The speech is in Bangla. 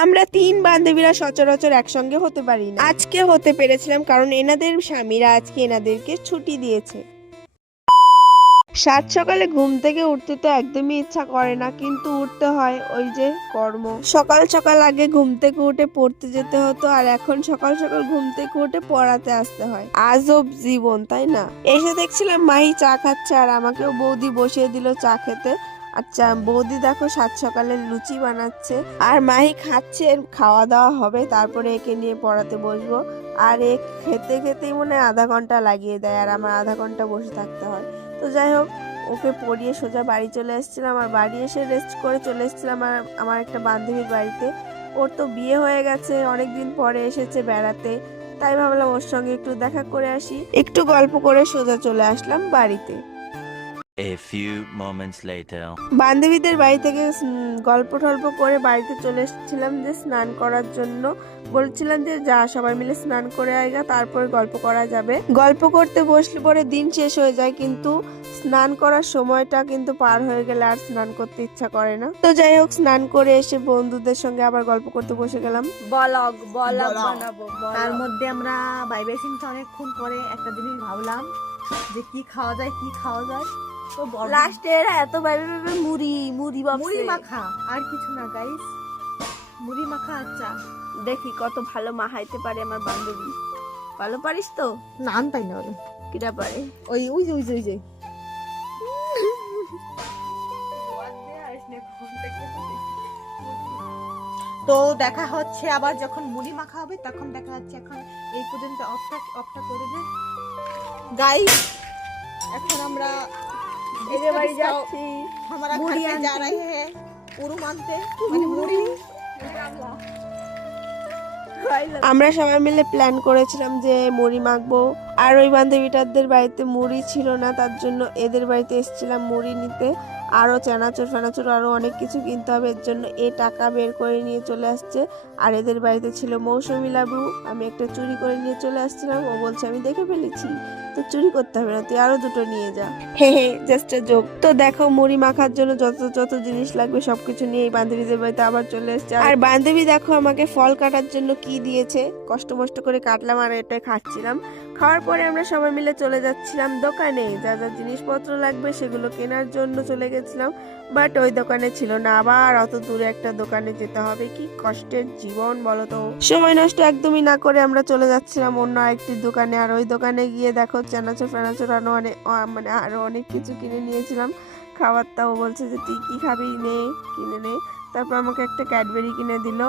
আমরা তিন বান্ধবীরা সচরাচর একসঙ্গে হতে পারি না, আজকে হতে পেরেছিলাম কারণ এনাদের স্বামীরা আজকে এনাদেরকে ছুটি দিয়েছে। সাত সকালে ঘুম থেকে উঠতে তো একদমই ইচ্ছা করে না, কিন্তু উঠতে হয়, ওই যে কর্ম। সকাল সকাল আগে ঘুম থেকে উঠে পড়তে যেতে হতো, আর এখন সকাল সকাল ঘুম থেকে উঠে পড়াতে আসতে হয়। আজব জীবন, তাই না? এসে দেখছিলাম মাহি চা খাচ্ছে, আর আমাকেও বৌদি বসিয়ে দিল চা খেতে। আচ্ছা, বৌদি দেখো সাত সকালে লুচি বানাচ্ছে, আর মাহি খাচ্ছে। খাওয়া দাওয়া হবে, তারপরে একে নিয়ে পড়াতে বসবো। আর এ খেতে খেতেই মনে হয় আধা ঘন্টা লাগিয়ে দেয়, আর আমার আধা ঘন্টা বসে থাকতে হয়। তো যাই হোক, ওকে পড়িয়ে সোজা বাড়ি চলে এসেছিলাম, আর বাড়ি এসে রেস্ট করে চলে এসেছিলাম আমার একটা বান্ধবীর বাড়িতে। ওর তো বিয়ে হয়ে গেছে, অনেকদিন পরে এসেছে বেড়াতে, তাই ভাবলাম ওর সঙ্গে একটু দেখা করে আসি। একটু গল্প করে সোজা চলে আসলাম বাড়িতে। A few moments later. বান্ধবীদের বাড়ি থেকে গল্প টল্প করে বাড়িতে চলে এসেছিলাম যে স্নান করার জন্য। বলছিলাম যে যা সবাই মিলে স্নান করে আয়গা, তারপরে গল্প করা যাবে। গল্প করতে বসলে পরে দিন শেষ হয়ে যায়, কিন্তু স্নান করার সময়টা কিন্তু পার হয়ে গেলে আর স্নান করতে ইচ্ছা করে না। তো যাই হোক, স্নান করে এসে বন্ধুদের সঙ্গে আবার গল্প করতে বসে গেলাম। ব্লগ ব্লগ বানাবো। তার মধ্যে আমরা বাইরে চিন্তা অনেকক্ষণ পরে একটা জিনিস ভাবলাম যে কি খাওয়া যায় তো লাস্টে এরা এত বাইরে মুড়ি মুড়ি মুড়ি মাখা, আর কিছু না গাইস, মুড়ি মাখা আর চা। দেখি কত ভালো মাখাইতে পারে আমার বান্ধবী। ভালো পারিস তো? না আনতাই না বলে কিরা পারে? ওই ওই যে ওই যে ওই যে তো দেখা হচ্ছে আবার যখন মুড়ি মাখা হবে তখন দেখা হচ্ছে। এখন এই পর্যন্ত অফটা করে দে গাইস। এখন আমরা এদের বাড়ি যাচ্ছি, हमारा मुड़ी घर पे जा आनते। रहे हैं পুরু মানতে, মানে মুড়ি। আমরা সবাই মিলে প্ল্যান করেছিলাম যে মুড়ি মাখবো, আর ওই বান্ধবীটাদের বাড়িতে মুড়ি ছিল না, তার জন্য এদের বাড়িতে এসেছিলাম মুড়ি নিতে। আরও চানাচুর ফানাচুর আরও অনেক কিছু কিনতে হবে, এর জন্য এ টাকা বের করে নিয়ে চলে আসছে। আর এদের বাড়িতে ছিল মৌসুমি লেবু, আমি একটা চুরি করে নিয়ে চলে আসছিলাম। ও বলছে আমি দেখে ফেলেছি, তো চুরি করতে হবে না, তুই আরো দুটো নিয়ে যা। হে হে, জাস্ট এ জোক। তো দেখো, মুড়ি মাখার জন্য যত যত জিনিস লাগবে সবকিছু নিয়ে এই বান্ধবীদের বাড়িতে আবার চলে এসেছে। আর বান্ধবী দেখো আমাকে ফল কাটার জন্য কি দিয়েছে, কষ্ট মষ্ট করে কাটলাম আর এটা খাচ্ছিলাম। খাওয়ার পরে আমরা সবাই মিলে চলে যাচ্ছিলাম দোকানে, যা যা জিনিসপত্র লাগবে সেগুলো কেনার জন্য চলে গেছিলাম। বাট ওই দোকানে ছিল না, আবার অত দূরে একটা দোকানে যেতে হবে। কি কষ্টের জীবন বলো তো। সময় নষ্ট একদমই না করে আমরা চলে যাচ্ছিলাম অন্য আরেকটি দোকানে, আর ওই দোকানে গিয়ে দেখো চানাচুর ফানাচুর আরো অনেক মানে আরো অনেক কিছু কিনে নিয়েছিলাম খাবারটাও। বলছে যে তুই কি খাবি, নে কিনে নে। তারপর আমাকে একটা ক্যাডবেরি কিনে দিল।